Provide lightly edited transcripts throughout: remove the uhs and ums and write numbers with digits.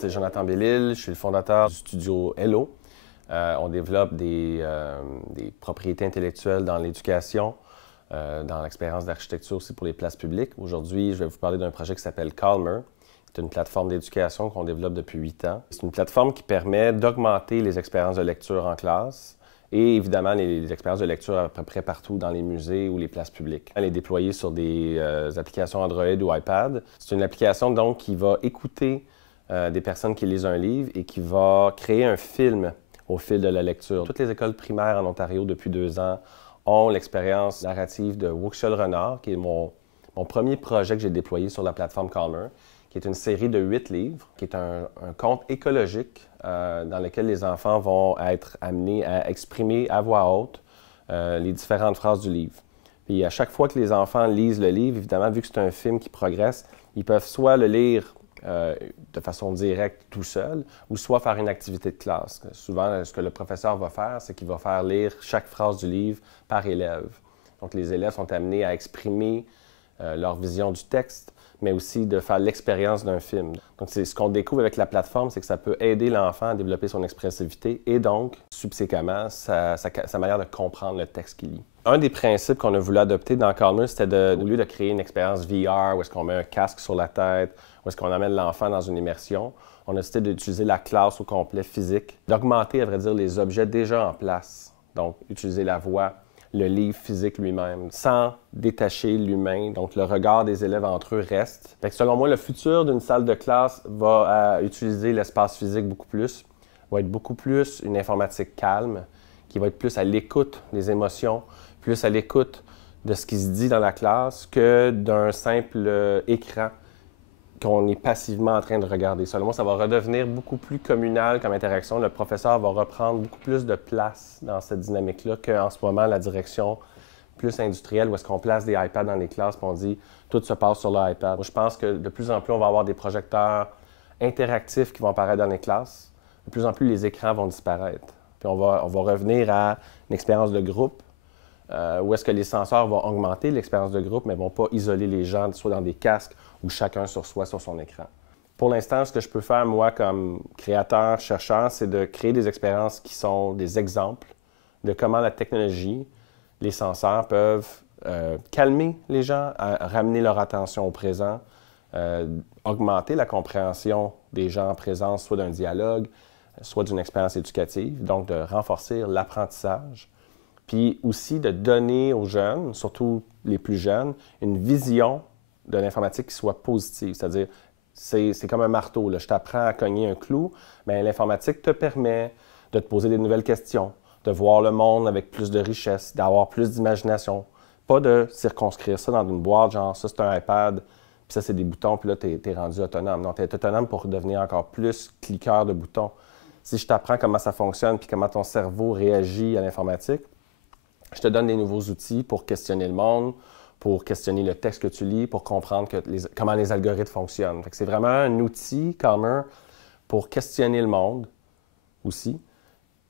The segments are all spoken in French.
c'est Jonathan Bellil, je suis le fondateur du studio Hello. On développe des propriétés intellectuelles dans l'éducation, dans l'expérience d'architecture aussi pour les places publiques. Aujourd'hui, je vais vous parler d'un projet qui s'appelle Calmer. C'est une plateforme d'éducation qu'on développe depuis 8 ans. C'est une plateforme qui permet d'augmenter les expériences de lecture en classe et évidemment les expériences de lecture à peu près partout dans les musées ou les places publiques. Elle est déployée sur des applications Android ou iPad. C'est une application donc qui va écouter des personnes qui lisent un livre et qui va créer un film au fil de la lecture. Toutes les écoles primaires en Ontario depuis 2 ans ont l'expérience narrative de Wuxel Renard, qui est mon premier projet que j'ai déployé sur la plateforme Calmer, qui est une série de 8 livres, qui est un conte écologique dans lequel les enfants vont être amenés à exprimer à voix haute les différentes phrases du livre. Puis à chaque fois que les enfants lisent le livre, évidemment, vu que c'est un film qui progresse, ils peuvent soit le lire de façon directe tout seul, ou soit faire une activité de classe. Souvent, ce que le professeur va faire, c'est qu'il va faire lire chaque phrase du livre par élève. Donc, les élèves sont amenés à exprimer leur vision du texte, mais aussi de faire l'expérience d'un film. Donc, ce qu'on découvre avec la plateforme, c'est que ça peut aider l'enfant à développer son expressivité et donc, subséquemment, sa manière de comprendre le texte qu'il lit. Un des principes qu'on a voulu adopter dans Calmer, c'était au lieu de créer une expérience VR où est-ce qu'on met un casque sur la tête, où est-ce qu'on amène l'enfant dans une immersion, on a décidé d'utiliser la classe au complet physique, d'augmenter, à vrai dire, les objets déjà en place. Donc, utiliser la voix, le livre physique lui-même, sans détacher l'humain. Donc, le regard des élèves entre eux reste. Fait que selon moi, le futur d'une salle de classe va utiliser l'espace physique beaucoup plus, va être beaucoup plus une informatique calme, qui va être plus à l'écoute des émotions, plus à l'écoute de ce qui se dit dans la classe que d'un simple écran qu'on est passivement en train de regarder. Selon moi, ça va redevenir beaucoup plus communal comme interaction. Le professeur va reprendre beaucoup plus de place dans cette dynamique-là qu'en ce moment, la direction plus industrielle, où est-ce qu'on place des iPads dans les classes et on dit tout se passe sur l'iPad. Moi, je pense que de plus en plus, on va avoir des projecteurs interactifs qui vont apparaître dans les classes. De plus en plus, les écrans vont disparaître. Puis on va revenir à une expérience de groupe où est-ce que les senseurs vont augmenter l'expérience de groupe, mais ne vont pas isoler les gens, soit dans des casques ou chacun sur soi, sur son écran. Pour l'instant, ce que je peux faire, moi, comme créateur, chercheur, c'est de créer des expériences qui sont des exemples de comment la technologie, les senseurs peuvent calmer les gens, ramener leur attention au présent, augmenter la compréhension des gens en présence, soit d'un dialogue, soit d'une expérience éducative, donc de renforcer l'apprentissage, puis aussi de donner aux jeunes, surtout les plus jeunes, une vision de l'informatique qui soit positive. C'est-à-dire, c'est comme un marteau, là. Je t'apprends à cogner un clou, mais l'informatique te permet de te poser des nouvelles questions, de voir le monde avec plus de richesse, d'avoir plus d'imagination. Pas de circonscrire ça dans une boîte, genre ça c'est un iPad, puis ça c'est des boutons, puis là t'es rendu autonome. Non, t'es autonome pour devenir encore plus cliqueur de boutons. Si je t'apprends comment ça fonctionne, puis comment ton cerveau réagit à l'informatique, je te donne des nouveaux outils pour questionner le monde, pour questionner le texte que tu lis, pour comprendre comment les algorithmes fonctionnent. C'est vraiment un outil, Calmer, pour questionner le monde aussi,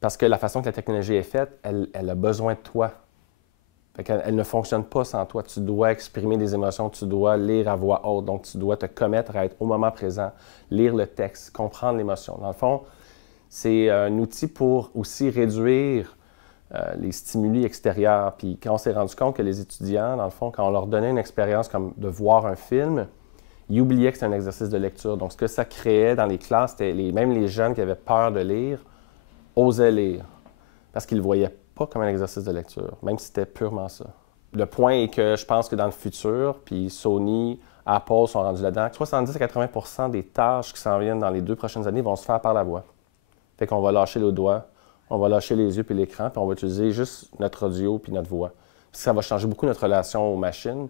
parce que la façon que la technologie est faite, elle a besoin de toi. Elle ne fonctionne pas sans toi. Tu dois exprimer des émotions, tu dois lire à voix haute, donc tu dois te commettre à être au moment présent, lire le texte, comprendre l'émotion. Dans le fond, c'est un outil pour aussi réduire les stimuli extérieurs. Puis quand on s'est rendu compte que les étudiants, dans le fond, quand on leur donnait une expérience comme de voir un film, ils oubliaient que c'était un exercice de lecture. Donc, ce que ça créait dans les classes, c'était même les jeunes qui avaient peur de lire, osaient lire, parce qu'ils ne le voyaient pas comme un exercice de lecture, même si c'était purement ça. Le point est que je pense que dans le futur, puis Sony, Apple sont rendus là-dedans, 70 à 80 des tâches qui s'en viennent dans les 2 prochaines années vont se faire par la voix. Fait qu'on va lâcher le doigt, on va lâcher les yeux puis l'écran, puis on va utiliser juste notre audio puis notre voix. Puis ça va changer beaucoup notre relation aux machines.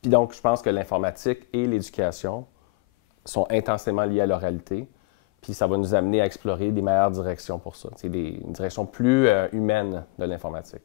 Puis donc, je pense que l'informatique et l'éducation sont intensément liés à l'oralité. Puis ça va nous amener à explorer des meilleures directions pour ça. C'est une direction plus humaine de l'informatique.